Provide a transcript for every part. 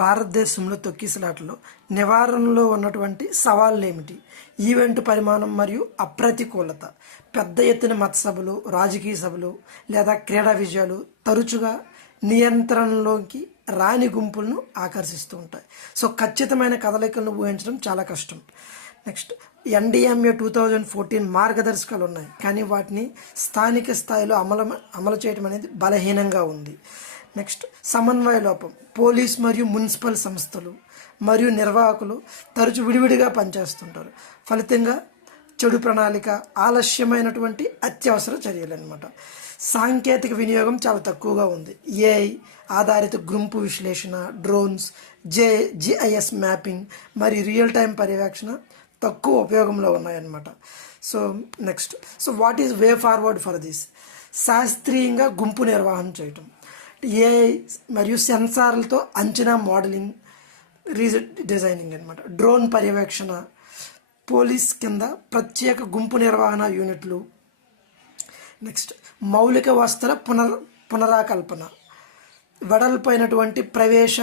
భారతదేశంలో తొక్కిసలాటలో నివారణలో ఉన్నటువంటి సవాళ్లు ఏమిటి? ఈవెంట్ పరిమాణం మరియు అప్రతికూలత. పెద్ద ఎత్తున మత సభలు, రాజకీయ సభలు లేదా క్రీడా విజయాలు తరచుగా నియంత్రణలోకి రాని గుంపులను ఆకర్షిస్తూ ఉంటాయి. సో ఖచ్చితమైన కదలికలను ఊహించడం చాలా కష్టం. నెక్స్ట్, ఎన్డీఎంఏ 2014 మార్గదర్శకాలు ఉన్నాయి, కానీ వాటిని స్థానిక స్థాయిలో అమలు చేయడం అనేది బలహీనంగా ఉంది. నెక్స్ట్, సమన్వయ లోపం. పోలీస్ మరియు మున్సిపల్ సంస్థలు మరియు నిర్వాహకులు తరచు విడివిడిగా పనిచేస్తుంటారు. ఫలితంగా చెడు ప్రణాళిక, ఆలస్యమైనటువంటి అత్యవసర చర్యలు అనమాట. సాంకేతిక వినియోగం చాలా తక్కువగా ఉంది. ఏఐ ఆధారిత గుంపు విశ్లేషణ, డ్రోన్స్, జిఐఎస్ మ్యాపింగ్ మరియు రియల్ టైం పర్యవేక్షణ తక్కువ ఉపయోగంలో ఉన్నాయన్నమాట. Next, what is way forward for this? శాస్త్రీయంగా గుంపు నిర్వహణ చేయటం, ఏఐ మరియు సెన్సార్లతో అంచనా మోడలింగ్, డిజైనింగ్ అనమాట. డ్రోన్ పర్యవేక్షణ, పోలీస్ కింద ప్రత్యేక గుంపు నిర్వహణ యూనిట్లు. నెక్స్ట్, మౌలిక వస్తువుల పునరాకల్పన, వెడల్పైనటువంటి ప్రవేశ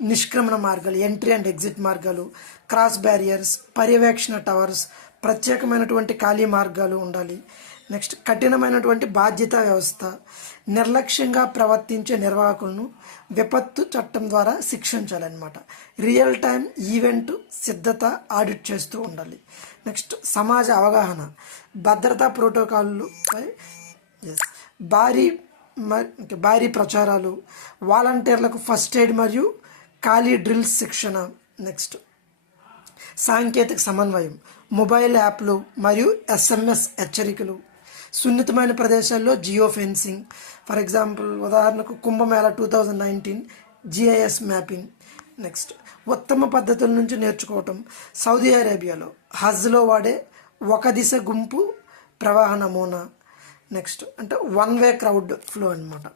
నిష్క్రమణ మార్గాలు, ఎంట్రీ అండ్ ఎగ్జిట్ మార్గాలు, క్రాస్ బ్యారియర్స్, పర్యవేక్షణ టవర్స్, ప్రత్యేకమైనటువంటి ఖాళీ మార్గాలు ఉండాలి. నెక్స్ట్, కఠినమైనటువంటి బాధ్యతా వ్యవస్థ, నిర్లక్ష్యంగా ప్రవర్తించే నిర్వాహకులను విపత్తు చట్టం ద్వారా శిక్షించాలన్నమాట. రియల్ టైం ఈవెంట్ సిద్ధత ఆడిట్ చేస్తూ ఉండాలి. నెక్స్ట్, సమాజ అవగాహన, భద్రతా ప్రోటోకాల్పై భారీ ప్రచారాలు, వాలంటీర్లకు ఫస్ట్ ఎయిడ్ మరియు ఖాళీ డ్రిల్స్ శిక్షణ. నెక్స్ట్, సాంకేతిక సమన్వయం, మొబైల్ యాప్లు మరియు ఎస్ఎంఎస్ హెచ్చరికలు, సున్నితమైన ప్రదేశాల్లో జియో ఫెన్సింగ్. ఫర్ ఎగ్జాంపుల్, ఉదాహరణకు కుంభమేళా 2019 జిఐఎస్ మ్యాపింగ్. నెక్స్ట్, ఉత్తమ పద్ధతుల నుంచి నేర్చుకోవటం. సౌదీ అరేబియాలో హజ్లో వాడే ఒక దిశ గుంపు ప్రవాహ నమూనా. నెక్స్ట్, అంటే వన్ వే క్రౌడ్ ఫ్లో అనమాట.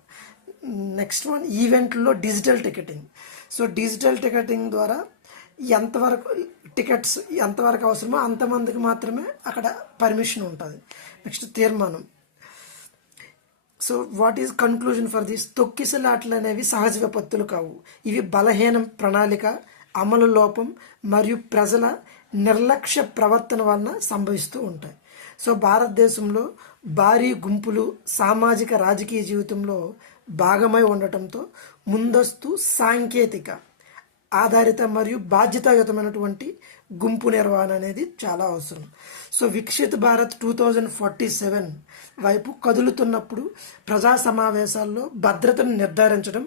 నెక్స్ట్ వన్, ఈవెంట్లో డిజిటల్ టికెటింగ్. డిజిటల్ టికెటింగ్ ద్వారా టికెట్స్ ఎంతవరకు అవసరమో అంతమందికి మాత్రమే అక్కడ పర్మిషన్ ఉంటుంది. నెక్స్ట్, తీర్మానం. What is conclusion for this? తొక్కిసలాటలు అనేవి సహజ విపత్తులు కావు. ఇవి బలహీన ప్రణాళిక, అమలు లోపం మరియు ప్రజల నిర్లక్ష్య ప్రవర్తన వలన సంభవిస్తూ ఉంటాయి. భారతదేశంలో భారీ గుంపులు సామాజిక రాజకీయ జీవితంలో భాగమై ఉండటంతో ముందస్తు సాంకేతిక ఆధారిత మరియు బాధ్యతాయుతమైనటువంటి గుంపు నిర్వహణ అనేది చాలా అవసరం. వికసిత భారత్ 2047 వైపు కదులుతున్నప్పుడు ప్రజా సమావేశాల్లో భద్రతను నిర్ధారించడం